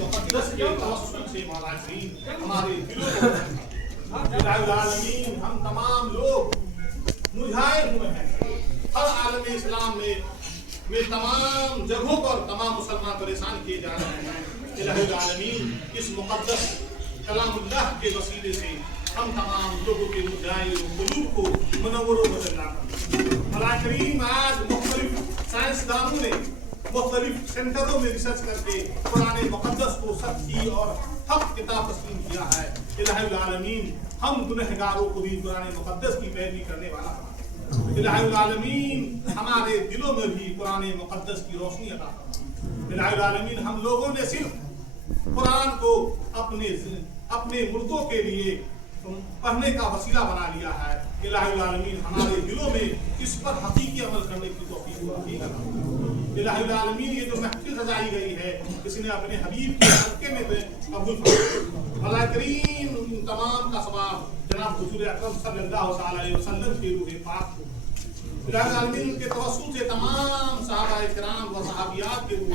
मुक़द्दस के तवस्सुल से मौला करीम हमारे दिलों को इलाही आलमीन हम तमाम लोग मुरझाए हुए हैं। हर आलम इस्लाम में तमाम जगहों पर तमाम मुसलमान परेशान किए जा रहे हैं। इलाही आलमीन इस मुक़द्दस कलामुल्लाह के वसीले से हम तमाम लोगों के मुरझाए क़ुलूब को मुनव्वर बदलना मौला करीम आज मुख्तलिफ साइंसदानों ने मुख्तलिफ सेंटरों में रिसर्च करके कुरान मुक़द्दस को सच्ची और हक किताब तस्लीम किया है। इलाही आलमीन हम गुनहगारों को भी कुरान मुक़द्दस की पैरवी करने वाला बना। इलाही आलमीन हमारे दिलों में भी कुरान मुक़द्दस की रोशनी अता फरमा। इलाही आलमीन हम लोगों ने सिर्फ कुरान को अपने मुर्दों के लिए पढ़ने का वसीला बना लिया है। इलाही आलमीन हमारे दिलों में इस पर हकीकी अमल करने की तौफीक अता। इलाही आलमीन ये जो महफिल सजाई गई है किसी ने अपने हबीब के हल्के में कबूल फरमा। मौला करीम उन तमाम का सवाब जनाब हुजूर अकरम सल्लल्लाहु अलैहि वसल्लम के रूह पाक को इलाही आलमीन के तवस्सुल से तमाम सहाबा किराम व सहाबियात के रूह